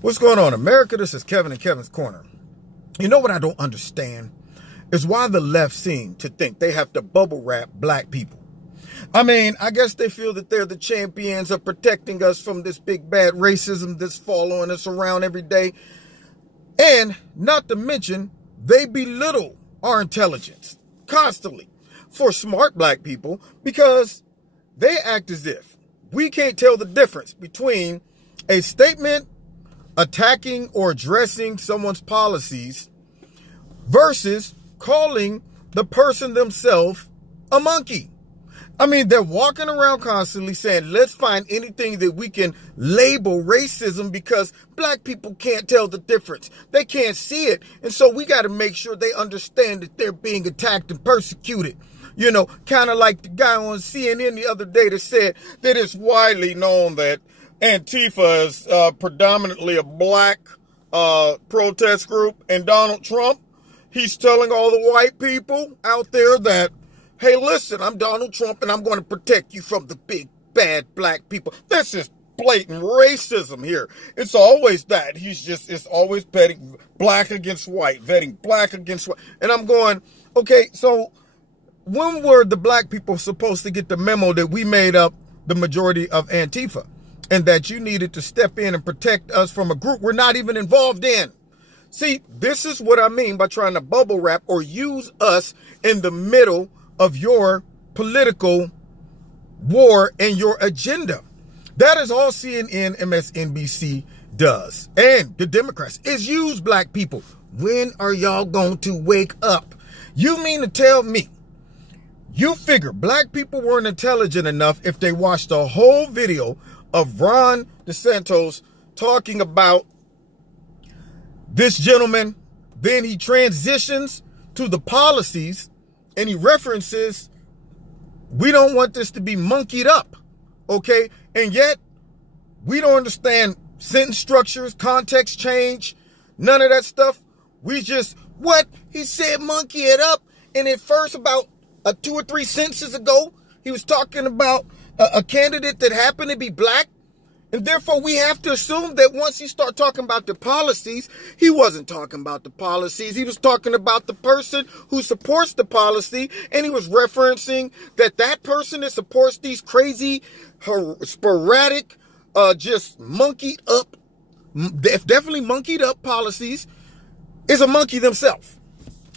What's going on, America? This is Kevin in Kevin's Corner. You know what I don't understand is why the left seem to think they have to bubble wrap black people. I mean, I guess they feel that they're the champions of protecting us from this big bad racism that's following us around every day. And not to mention, they belittle our intelligence constantly for smart black people because they act as if we can't tell the difference between a statement attacking or addressing someone's policies versus calling the person themselves a monkey. I mean, they're walking around constantly saying, let's find anything that we can label racism because black people can't tell the difference. They can't see it. And so we got to make sure they understand that they're being attacked and persecuted. You know, kind of like the guy on CNN the other day that said that it's widely known that Antifa is predominantly a black protest group, and Donald Trump, he's telling all the white people out there that, hey, listen, I'm Donald Trump and I'm going to protect you from the big bad black people. This is blatant racism here. It's always that. It's always betting black against white, vetting black against white. And I'm going, okay, so when were the black people supposed to get the memo that we made up the majority of Antifa? And that you needed to step in and protect us from a group we're not even involved in. See, this is what I mean by trying to bubble wrap or use us in the middle of your political war and your agenda. That is all CNN, MSNBC does. And the Democrats is use black people. When are y'all going to wake up? You mean to tell me you figure black people weren't intelligent enough if they watched the whole video of Ron DeSantos talking about this gentleman, then he transitions to the policies and he references, we don't want this to be monkeyed up, okay? And yet, we don't understand sentence structures, context change, none of that stuff. We just, what? He said monkey it up, and at first about 2 or 3 sentences ago, he was talking about a candidate that happened to be black. And therefore, we have to assume that once he started talking about the policies, he wasn't talking about the policies. He was talking about the person who supports the policy. And he was referencing that person that supports these crazy, sporadic, just monkeyed up, definitely monkeyed up policies, is a monkey themselves.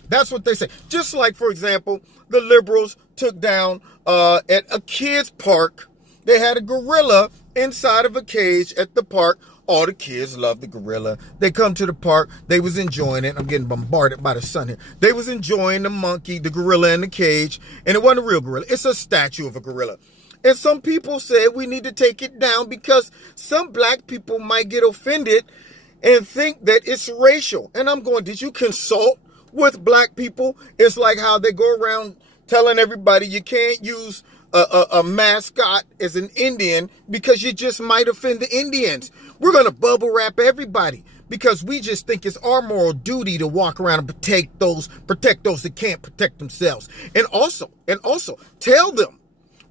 That's what they say. Just like, for example, the liberals took down at a kid's park. They had a gorilla inside of a cage at the park. All the kids love the gorilla. They come to the park. They was enjoying it. I'm getting bombarded by the sun here. They was enjoying the monkey, the gorilla in the cage. And it wasn't a real gorilla. It's a statue of a gorilla. And some people said we need to take it down because some black people might get offended and think that it's racial. And I'm going, did you consult with black people? It's like how they go around telling everybody you can't use a mascot as an Indian because you just might offend the Indians. We're going to bubble wrap everybody because we just think it's our moral duty to walk around and protect those that can't protect themselves. And also tell them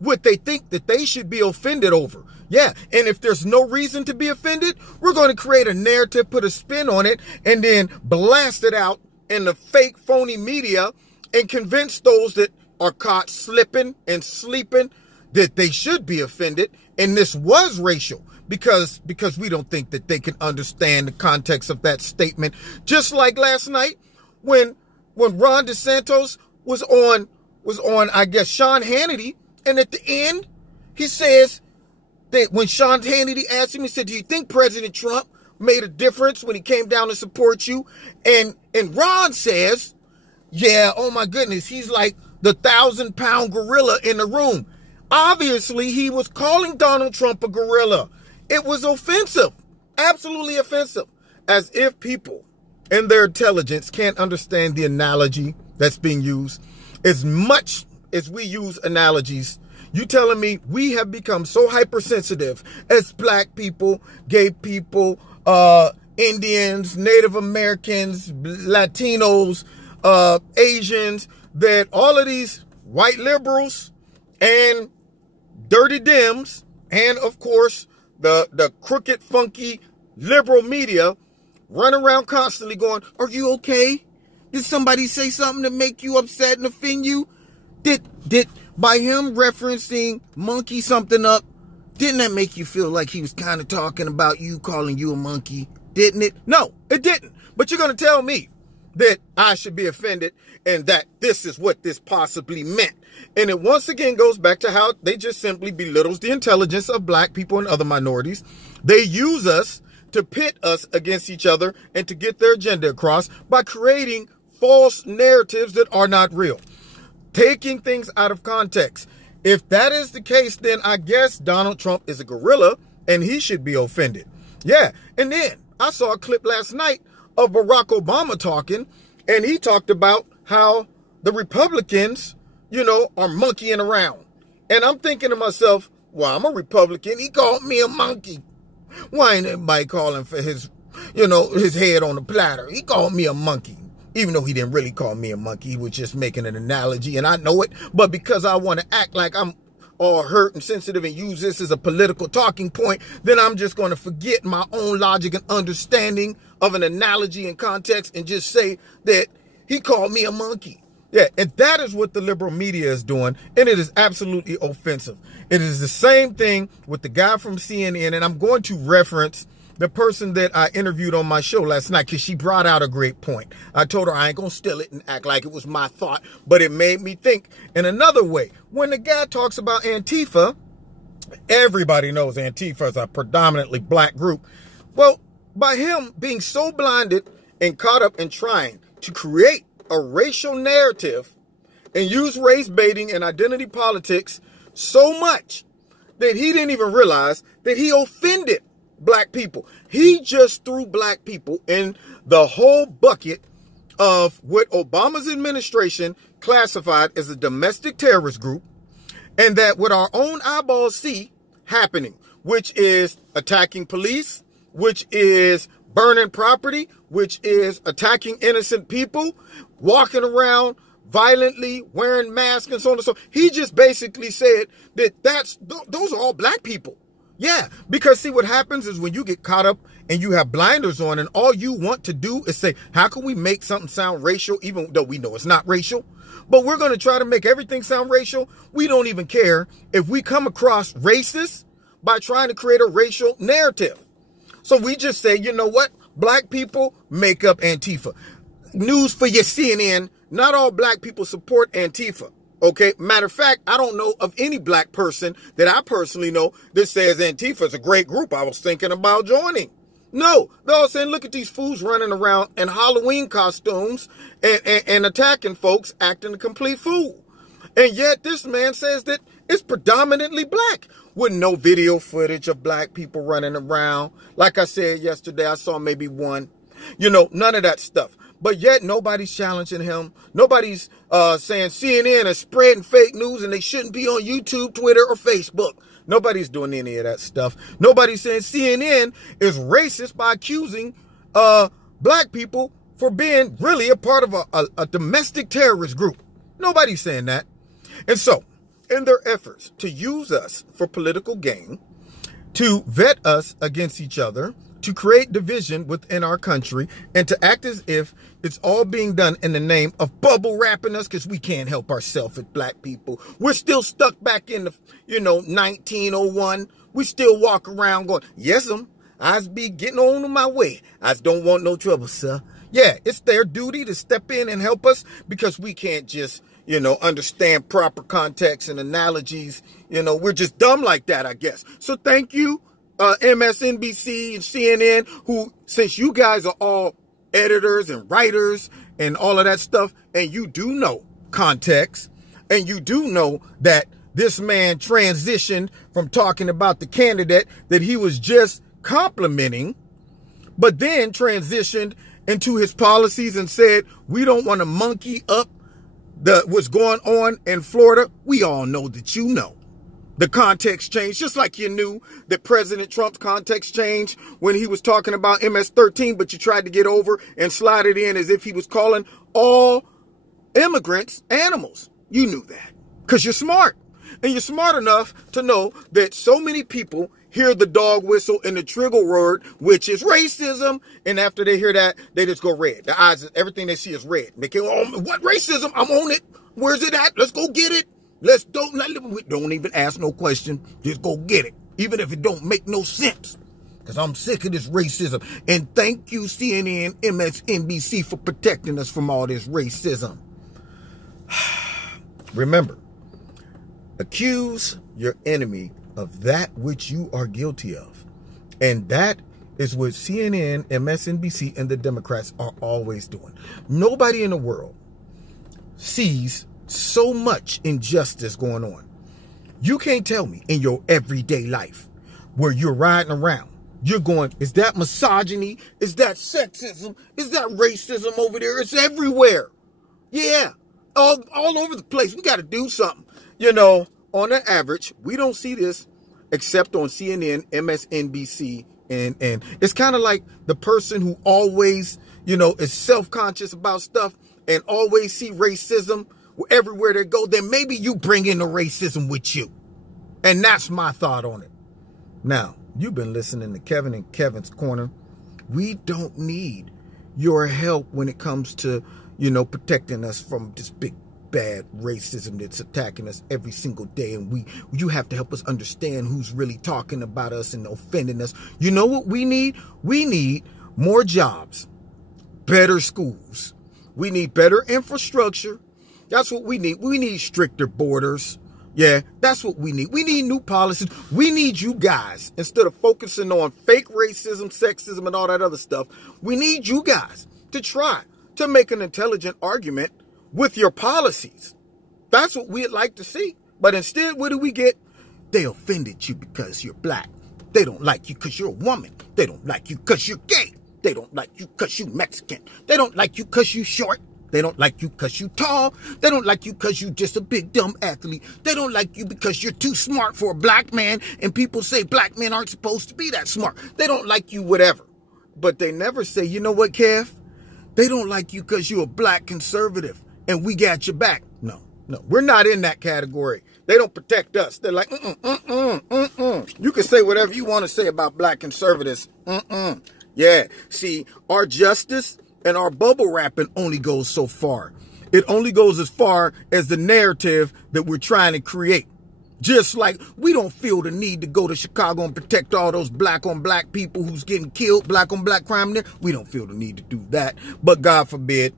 what they think that they should be offended over. Yeah, and if there's no reason to be offended, we're going to create a narrative, put a spin on it, and then blast it out in the fake, phony media and convince those that are caught slipping and sleeping that they should be offended. And this was racial because we don't think that they can understand the context of that statement. Just like last night when Ron DeSantos was on, I guess, Sean Hannity. And at the end, he says that when Sean Hannity asked him, he said, do you think President Trump made a difference when he came down to support you? And Ron says, yeah, oh my goodness, he's like the 1,000-pound gorilla in the room. Obviously, he was calling Donald Trump a gorilla. It was offensive, absolutely offensive, as if people in their intelligence can't understand the analogy that's being used. As much as we use analogies, you telling me we have become so hypersensitive as black people, gay people, Indians, Native Americans, Latinos, Asians, that all of these white liberals and dirty Dems, and of course the crooked, funky liberal media run around constantly going, are you okay? Did somebody say something to make you upset and offend you? Did by him referencing monkey something up, didn't that make you feel like he was kind of talking about you, calling you a monkey? Didn't it? No, it didn't. But you're going to tell me that I should be offended and that this is what this possibly meant. And it once again goes back to how they just simply belittles the intelligence of black people and other minorities. They use us to pit us against each other and to get their agenda across by creating false narratives that are not real. Taking things out of context. If that is the case, then I guess Donald Trump is a gorilla and he should be offended. Yeah. And then I saw a clip last night of Barack Obama talking, and he talked about how the Republicans, you know, are monkeying around. And I'm thinking to myself, well, I'm a Republican. He called me a monkey. Why ain't anybody calling for his, you know, his head on the platter? He called me a monkey. Even though he didn't really call me a monkey, he was just making an analogy, and I know it. But because I want to act like I'm all hurt and sensitive and use this as a political talking point, then I'm just going to forget my own logic and understanding of an analogy and context and just say that he called me a monkey. Yeah, and that is what the liberal media is doing, and it is absolutely offensive. It is the same thing with the guy from CNN, and I'm going to reference the person that I interviewed on my show last night because she brought out a great point. I told her I ain't going to steal it and act like it was my thought, but it made me think in another way. When the guy talks about Antifa, everybody knows Antifa is a predominantly black group. Well, by him being so blinded and caught up in trying to create a racial narrative and use race baiting and identity politics so much that he didn't even realize that he offended black people. He just threw black people in the whole bucket of what Obama's administration classified as a domestic terrorist group, and that what our own eyeballs see happening, which is attacking police, which is burning property, which is attacking innocent people, walking around violently, wearing masks and so on and so on. He just basically said that those are all black people. Yeah, because see what happens is when you get caught up and you have blinders on and all you want to do is say, how can we make something sound racial, even though we know it's not racial? But we're going to try to make everything sound racial. We don't even care if we come across racist by trying to create a racial narrative. So we just say, you know what? Black people make up Antifa. News for your CNN, not all black people support Antifa. Okay, matter of fact, I don't know of any black person that I personally know that says Antifa is a great group I was thinking about joining. No, they're all saying, look at these fools running around in Halloween costumes and attacking folks, acting a complete fool. And yet this man says that it's predominantly black with no video footage of black people running around. Like I said yesterday, I saw maybe one, you know, none of that stuff. But yet nobody's challenging him. Nobody's saying CNN is spreading fake news and they shouldn't be on YouTube, Twitter, or Facebook. Nobody's doing any of that stuff. Nobody's saying CNN is racist by accusing black people for being really a part of a domestic terrorist group. Nobody's saying that. And so, in their efforts to use us for political gain, to vet us against each other, to create division within our country, and to act as if it's all being done in the name of bubble wrapping us because we can't help ourselves as black people. We're still stuck back in the, 1901. We still walk around going, yes, I's be getting on my way. I don't want no trouble, sir. Yeah, it's their duty to step in and help us because we can't just, understand proper context and analogies. We're just dumb like that, I guess. So thank you, MSNBC and CNN, who, since you guys are all editors and writers and all of that stuff, and you do know context, and you do know that this man transitioned from talking about the candidate that he was just complimenting, but then transitioned into his policies and said, we don't want to monkey up what's going on in Florida. We all know that the context changed, just like you knew that President Trump's context changed when he was talking about MS-13, but you tried to get over and slide it in as if he was calling all immigrants animals. You knew that because you're smart, and you're smart enough to know that so many people hear the dog whistle and the trigger word, which is racism. And after they hear that, they just go red. The eyes, everything they see is red. They go, oh, what racism? I'm on it. Where's it at? Let's go get it. Don't even ask no question. Just go get it. Even if it don't make no sense. Because I'm sick of this racism. And thank you, CNN, MSNBC, for protecting us from all this racism. Remember, accuse your enemy of that which you are guilty of. And that is what CNN, MSNBC, and the Democrats are always doing. Nobody in the world sees so much injustice going on. You can't tell me in your everyday life where you're riding around, you're going, is that misogyny? Is that sexism? Is that racism over there? It's everywhere. Yeah, all over the place. We got to do something. You know, on the average, we don't see this except on CNN, MSNBC, and it's kind of like the person who always, you know, is self-conscious about stuff and always see racism everywhere they go. Then maybe you bring in the racism with you. And that's my thought on it. Now, you've been listening to Kevin and Kevin's Corner. We don't need your help when it comes to, you know, protecting us from this big bad racism that's attacking us every single day. And you have to help us understand who's really talking about us and offending us. You know what we need? We need more jobs, better schools. We need better infrastructure. That's what we need. We need stricter borders. Yeah, that's what we need. We need new policies. We need you guys, instead of focusing on fake racism, sexism, and all that other stuff, we need you guys to try to make an intelligent argument with your policies. That's what we'd like to see. But instead, what do we get? They offended you because you're black. They don't like you because you're a woman. They don't like you because you're gay. They don't like you because you're Mexican. They don't like you because you're short. They don't like you because you're tall. They don't like you because you're just a big dumb athlete. They don't like you because you're too smart for a black man, and people say black men aren't supposed to be that smart. They don't like you whatever. But they never say, you know what, Kev? They don't like you because you're a black conservative and we got your back. No, we're not in that category. They don't protect us. They're like, You can say whatever you want to say about black conservatives. Yeah, see, our justice and our bubble wrapping only goes so far. It only goes as far as the narrative that we're trying to create. Just like we don't feel the need to go to Chicago and protect all those black on black people who's getting killed, black on black crime there. We don't feel the need to do that. But God forbid,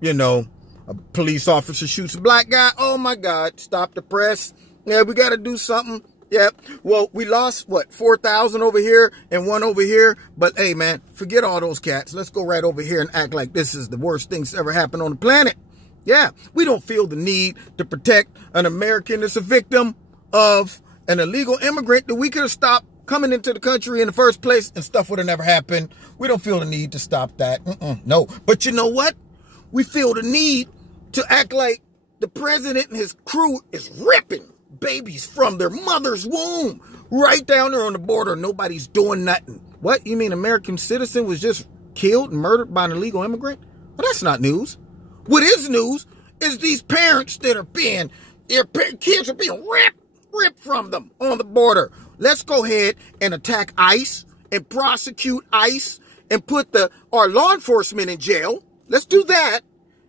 you know, a police officer shoots a black guy. Oh my God, stop the press. Yeah, we got to do something. Yep. Well, we lost, what, 4,000 over here and 1 over here. But, hey, man, forget all those cats. Let's go right over here and act like this is the worst thing that's ever happened on the planet. Yeah. We don't feel the need to protect an American that's a victim of an illegal immigrant that we could have stopped coming into the country in the first place and stuff would have never happened. We don't feel the need to stop that. No. But you know what? We feel the need to act like the president and his crew is ripping babies from their mother's womb right down there on the border. Nobody's doing nothing. What? You mean American citizen was just killed and murdered by an illegal immigrant? Well, that's not news. What is news is these parents that are being, their kids are being ripped from them on the border. Let's go ahead and attack ICE and prosecute ICE and put our law enforcement in jail. Let's do that.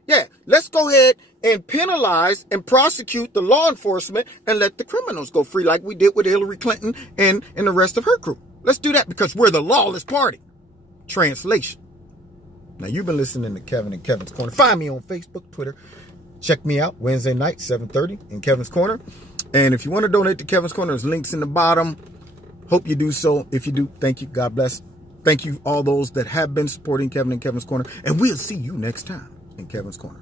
Yeah, let's go ahead and penalize and prosecute the law enforcement and let the criminals go free like we did with Hillary Clinton and the rest of her crew. Let's do that because we're the lawless party. Translation. Now, you've been listening to Kevin and Kevin's Corner. Find me on Facebook, Twitter. Check me out Wednesday night, 7:30 in Kevin's Corner. And if you want to donate to Kevin's Corner, there's links in the bottom. Hope you do so. If you do, thank you. God bless. Thank you all those that have been supporting Kevin and Kevin's Corner. And we'll see you next time in Kevin's Corner.